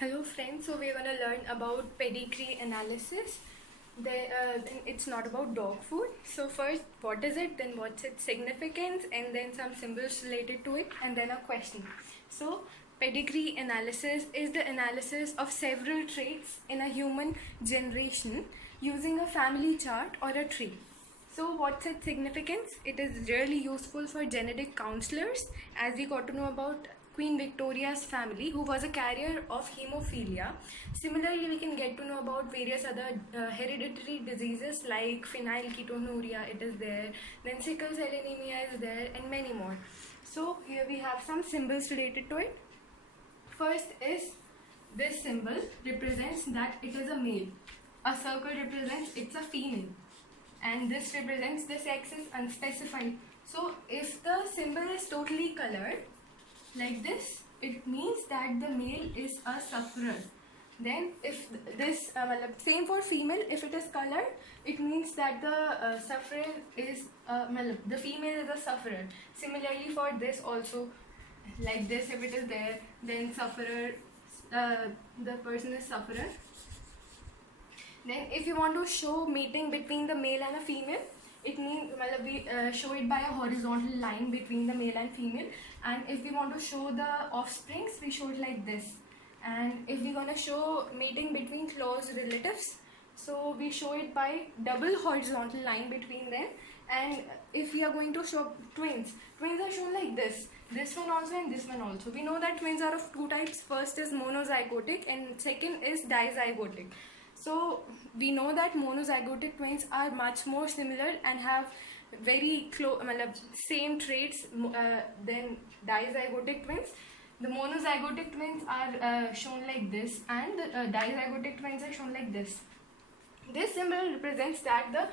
Hello friends, so we're going to learn about pedigree analysis. Then it's not about dog food. So first, what is it, then what's its significance, and then some symbols related to it, and then a question. So pedigree analysis is the analysis of several traits in a human generation using a family chart or a tree. So what's its significance? It is really useful for genetic counselors, as we got to know about Queen Victoria's family, who was a carrier of hemophilia. Similarly, we can get to know about various other hereditary diseases like phenylketonuria, it is there, then sickle cell anemia is there, and many more. So here we have some symbols related to it. First is this symbol represents that it is a male. A circle represents it's a female, and this represents the sex is unspecified. So if the symbol is totally colored like this, it means that the male is a sufferer. Then if this same for female, if it is colored, it means that the sufferer is the female is a sufferer. Similarly for this also, like this, if it is there, then sufferer, the person is sufferer. Then if you want to show mating between the male and a female, it means we show it by a horizontal line between the male and female. And if we want to show the offsprings, we show it like this. And if we're going to show mating between close relatives, so we show it by double horizontal line between them. And if we are going to show twins are shown like this one also and this one also. We know that twins are of two types. First is monozygotic and second is dizygotic. So we know that monozygotic twins are much more similar and have very same traits than dizygotic twins. The monozygotic twins are shown like this, and the dizygotic twins are shown like this. This symbol represents that the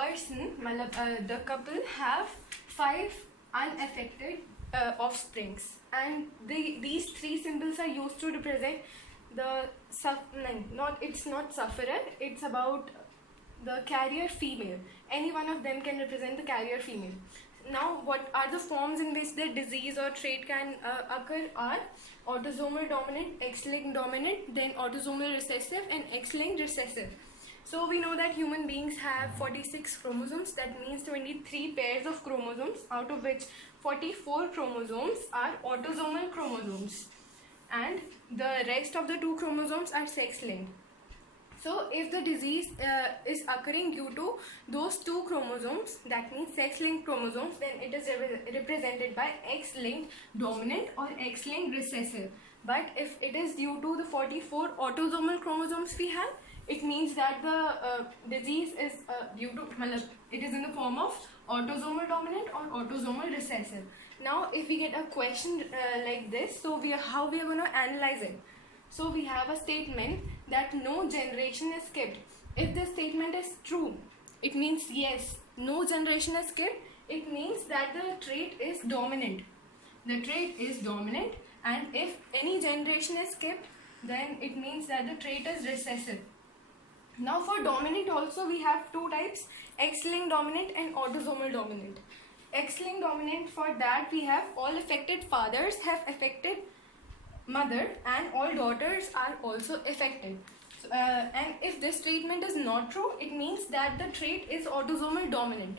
person, the couple, have 5 unaffected offsprings, and these 3 symbols are used to represent the it's not sufferer, it's about the carrier female. Any one of them can represent the carrier female. Now, what are the forms in which the disease or trait can occur are autosomal dominant, X-linked dominant, then autosomal recessive, and X-linked recessive. So we know that human beings have 46 chromosomes, that means 23 pairs of chromosomes, out of which 44 chromosomes are autosomal chromosomes, and the rest of the 2 chromosomes are sex-linked. So if the disease is occurring due to those 2 chromosomes, that means sex-linked chromosomes, then it is represented by X-linked dominant or X-linked recessive. But if it is due to the 44 autosomal chromosomes we have, it means that the disease is due to, it is in the form of autosomal dominant or autosomal recessive. Now if we get a question like this, so how we are going to analyze it? So we have a statement that no generation is skipped. If this statement is true, it means yes, no generation is skipped. It means that the trait is dominant. The trait is dominant, and if any generation is skipped, then it means that the trait is recessive. Now for dominant also we have 2 types, X-linked dominant and autosomal dominant. X-linked dominant, for that we have all affected fathers have affected mother and all daughters are also affected. So, and if this statement is not true, it means that the trait is autosomal dominant.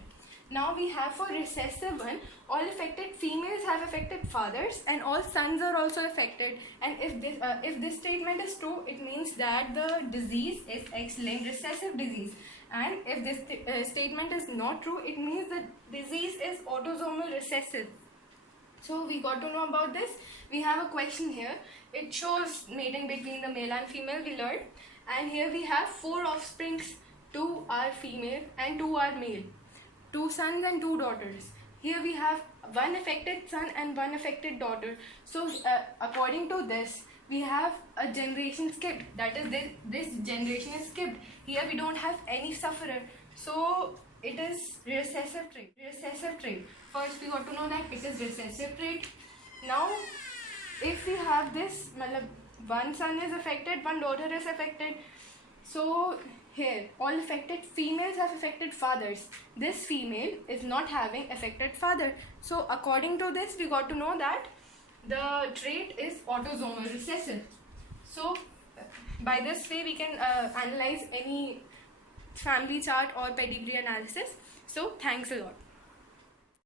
Now we have for recessive one, all affected females have affected fathers and all sons are also affected. And if this statement is true, it means that the disease is X-linked recessive disease. And if this statement is not true, it means the disease is autosomal recessive. So we got to know about this. We have a question here. It shows mating between the male and female, we learned. And here we have 4 offsprings. 2 are female and 2 are male. 2 sons and 2 daughters. Here we have 1 affected son and 1 affected daughter. So according to this, we have a generation skipped. That is, this generation is skipped. Here we don't have any sufferer. So it is recessive trait. Recessive trait. First we got to know that it is recessive trait. Now if we have this, 1 son is affected, 1 daughter is affected. So here all affected females have affected fathers. This female is not having affected father. So according to this we got to know that the trait is autosomal recessive. So by this way we can analyze any family chart or pedigree analysis. So thanks a lot.